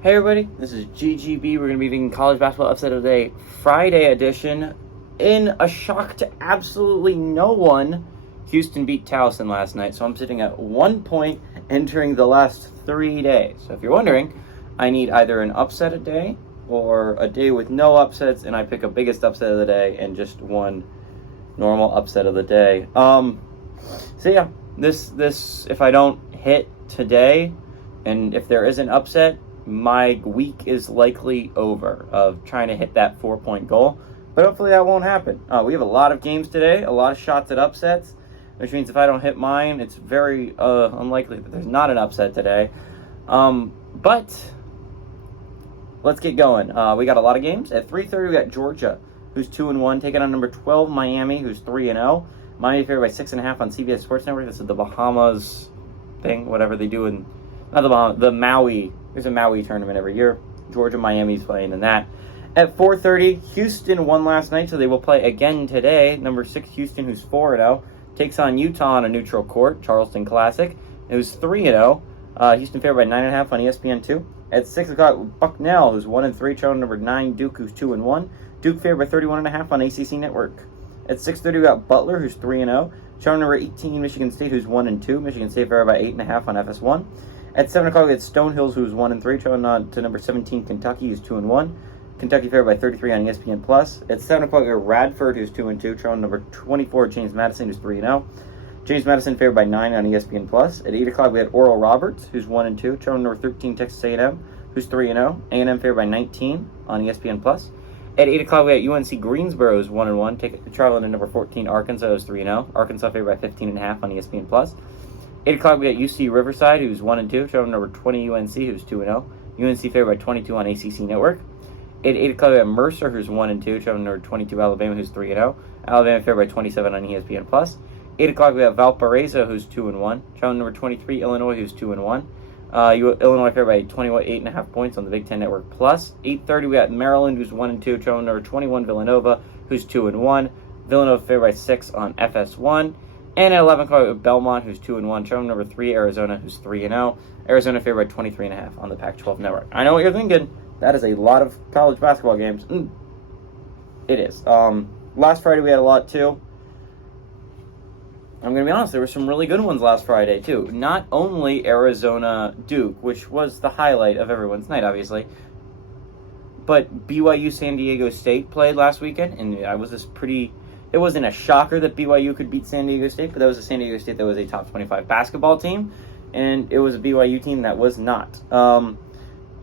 Hey everybody, this is GGB. We're going to be doing college basketball upset of the day, Friday edition. In a shock to absolutely no one, Houston beat Towson last night, so I'm sitting at 1 point entering the last 3 days. So if you're wondering, I need either an upset a day or a day with no upsets, and I pick a biggest upset of the day and just one normal upset of the day. So yeah, this if I don't hit today, and if there is an upset, my week is likely over of trying to hit that 4-point goal. But hopefully that won't happen. We have a lot of games today, a lot of shots at upsets, which means if I don't hit mine, it's very unlikely that there's not an upset today. But let's get going. We got a lot of games. At 3:30, we got Georgia, who's 2-1, taking on number 12 Miami, who's 3-0. Miami favored by 6.5 on CBS Sports Network. This is the Bahamas thing, whatever they do in not the Bahamas, the Maui. There's a Maui tournament every year. Georgia, Miami's playing in that. At 4:30, Houston won last night, so they will play again today. Number 6 Houston, who's 4-0, takes on Utah on a neutral court, Charleston Classic. It was 3-0. Houston favored by 9.5 on ESPN2. At 6 o'clock, Bucknell, who's 1-3, trailing number 9 Duke, who's 2-1. Duke favored by 31.5 on ACC Network. At 6:30, we got Butler, who's 3-0, trailing number 18 Michigan State, who's 1-2. Michigan State favored by 8.5 on FS1. At 7 o'clock, we had Stonehills, who's 1-3, trailing on to number 17 Kentucky, who's 2-1. Kentucky favored by 33 on ESPN+. At 7 o'clock, we have Radford, who's 2-2, trailing number 24 James Madison, who's 3-0. James Madison favored by 9 on ESPN+. At 8 o'clock, we had Oral Roberts, who's 1-2, trailing number 13 Texas A&M, who's 3-0. A&M favored by 19 on ESPN+. At 8 o'clock, we had UNC Greensboro, who's 1-1, traveling to number 14 Arkansas, who's 3-0. Arkansas favored by 15.5 on ESPN+. 8 o'clock, we got UC Riverside, who's 1-2, traveling number 20 UNC, who's 2-0. UNC favored by 22 on ACC Network. At 8 o'clock, we have Mercer, who's 1-2, traveling number 22 Alabama, who's 3-0. Alabama favored by 27 on ESPN+. 8 o'clock, we have Valparaiso, who's 2-1, traveling number 23 Illinois, who's 2-1. Illinois favored by 8.5 points on the Big Ten Network Plus. 8:30, we got Maryland, who's 1-2, traveling number 21 Villanova, who's 2-1. Villanova favored by 6 on FS1. And at 11 o'clock, we have Belmont, who's 2-1, traveling number 3 Arizona, who's 3-0. Arizona favored by 23.5 on the Pac-12 Network. I know what you're thinking. That is a lot of college basketball games. It is. Last Friday, we had a lot, too. I'm going to be honest, there were some really good ones last Friday, too. Not only Arizona-Duke, which was the highlight of everyone's night, obviously, but BYU San Diego State played last weekend, and it wasn't a shocker that BYU could beat San Diego State, but that was a San Diego State that was a top 25 basketball team, and it was a BYU team that was not.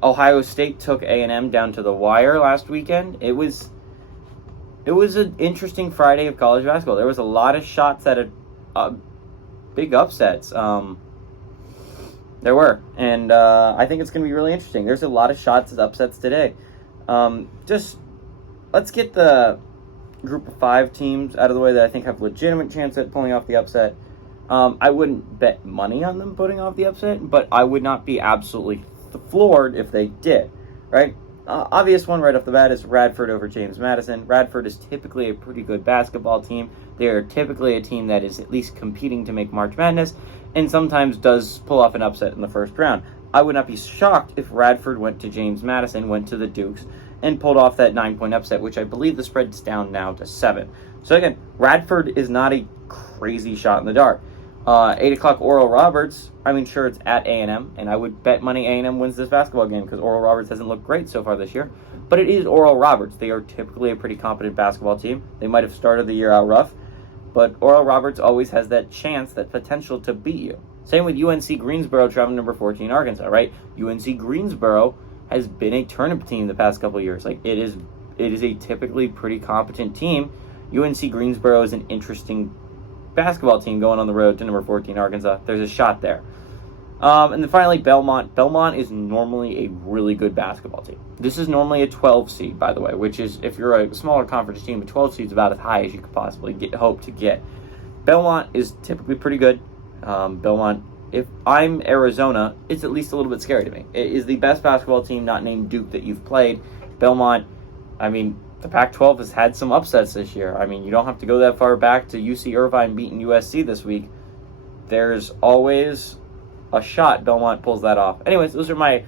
Ohio State took A&M down to the wire last weekend. It was an interesting Friday of college basketball. There was a lot of shots at big upsets. There were, and I think it's going to be really interesting. There's a lot of shots at upsets today. Just let's get the group of 5 teams out of the way that I think have legitimate chance at pulling off the upset. I wouldn't bet money on them putting off the upset, but I would not be absolutely floored if they did, right? Obvious one right off the bat is Radford over James Madison. Radford is typically a pretty good basketball team. They are typically a team that is at least competing to make March Madness and sometimes does pull off an upset in the first round. I would not be shocked if Radford went to James Madison, went to the Dukes, and pulled off that 9-point upset, which I believe the spread's down now to 7. So again, Radford is not a crazy shot in the dark. 8 o'clock, Oral Roberts. I mean, sure, it's at A&M, and I would bet money A&M wins this basketball game because Oral Roberts hasn't looked great so far this year. But it is Oral Roberts. They are typically a pretty competent basketball team. They might have started the year out rough, but Oral Roberts always has that chance, that potential to beat you. Same with UNC Greensboro, traveling number 14 Arkansas, right? UNC Greensboro has been a tournament team the past couple of years. Like, it is a typically pretty competent team. UNC Greensboro is an interesting basketball team going on the road to number 14 Arkansas. There's a shot there. And then finally, Belmont. Belmont is normally a really good basketball team. This is normally a 12 seed, by the way, which is, if you're a smaller conference team, a 12 seed is about as high as you could possibly hope to get. Belmont is typically pretty good. Belmont, if I'm Arizona, it's at least a little bit scary to me. It is the best basketball team not named Duke that you've played. Belmont, I mean, the Pac-12 has had some upsets this year. I mean, you don't have to go that far back to UC Irvine beating USC this week. There's always a shot Belmont pulls that off. Anyways, those are my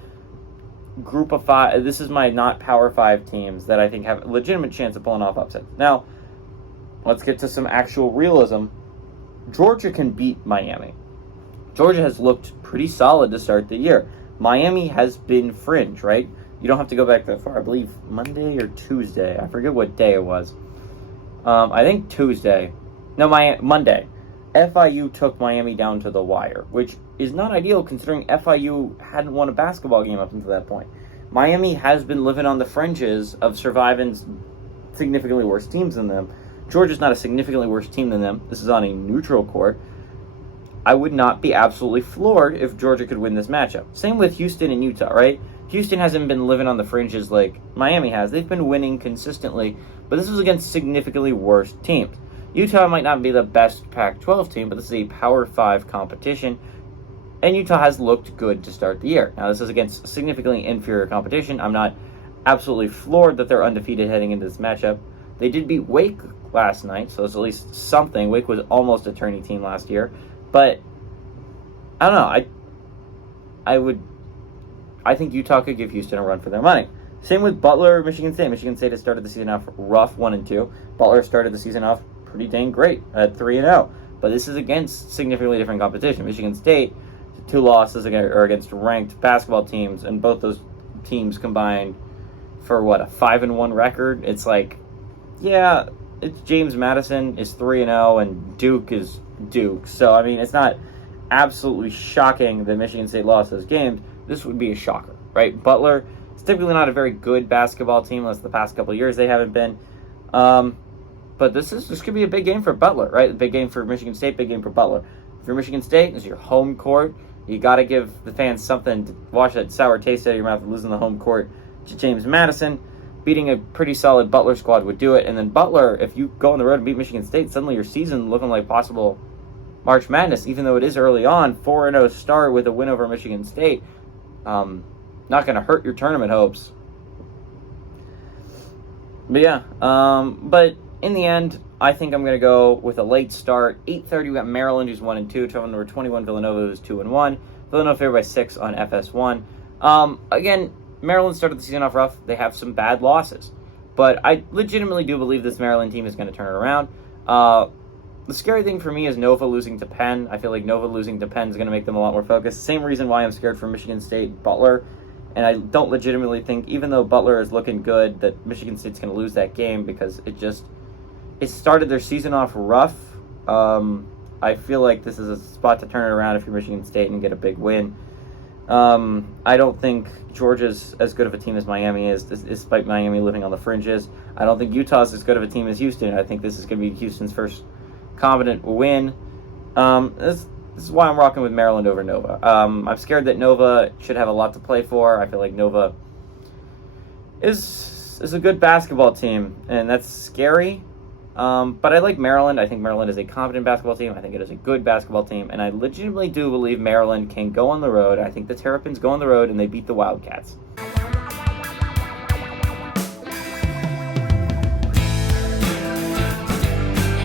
group of five. This is my not Power 5 teams that I think have a legitimate chance of pulling off upsets. Now, let's get to some actual realism. Georgia can beat Miami. Georgia has looked pretty solid to start the year. Miami has been fringe, right? You don't have to go back that far. I believe Monday or Tuesday. I forget what day it was. I think Tuesday. No, Monday. FIU took Miami down to the wire, which is not ideal considering FIU hadn't won a basketball game up until that point. Miami has been living on the fringes of surviving significantly worse teams than them. Georgia's not a significantly worse team than them. This is on a neutral court. I would not be absolutely floored if Georgia could win this matchup. Same with Houston and Utah, right? Houston hasn't been living on the fringes like Miami has. They've been winning consistently, but this was against significantly worse teams. Utah might not be the best Pac-12 team, but this is a Power 5 competition, and Utah has looked good to start the year. Now, this is against significantly inferior competition. I'm not absolutely floored that they're undefeated heading into this matchup. They did beat Wake last night, so it's at least something. Wake was almost a tourney team last year, but I don't know. I think Utah could give Houston a run for their money. Same with Butler, Michigan State. Michigan State has started the season off rough, 1-2. Butler started the season off pretty dang great at 3-0. But this is against significantly different competition. Michigan State, 2 losses are against ranked basketball teams, and both those teams combined for a 5-1 record. It's like, yeah, it's James Madison is 3-0 and Duke is Duke. So I mean, it's not absolutely shocking that Michigan State lost those games. This would be a shocker, right? Butler is typically not a very good basketball team, unless the past couple of years they haven't been. But this could be a big game for Butler, right? A big game for Michigan State, big game for Butler. If you're Michigan State, it's your home court. You got to give the fans something to wash that sour taste out of your mouth of losing the home court to James Madison. Beating a pretty solid Butler squad would do it. And then Butler, if you go on the road and beat Michigan State, suddenly your season looking like possible March Madness, even though it is early on. 4-0 start with a win over Michigan State. Not going to hurt your tournament hopes. But yeah, but in the end, I think I'm going to go with a late start. 8:30, we got Maryland, who's 1-2. Travel number 21, Villanova, who's 2-1. Villanova favored by 6 on FS1. Again, Maryland started the season off rough. They have some bad losses. But I legitimately do believe this Maryland team is going to turn it around. The scary thing for me is Nova losing to Penn. I feel like Nova losing to Penn is going to make them a lot more focused. Same reason why I'm scared for Michigan State, Butler. And I don't legitimately think, even though Butler is looking good, that Michigan State's going to lose that game because it started their season off rough. I feel like this is a spot to turn it around if you're Michigan State and get a big win. I don't think Georgia's as good of a team as Miami is, despite Miami living on the fringes. I don't think Utah's as good of a team as Houston. I think this is going to be Houston's first competent win. This is why I'm rocking with Maryland over Nova. I'm scared that Nova should have a lot to play for. I feel like Nova is a good basketball team, and that's scary. But I like Maryland. I think Maryland is a competent basketball team. I think it is a good basketball team, and I legitimately do believe Maryland can go on the road. I think the Terrapins go on the road and they beat the Wildcats.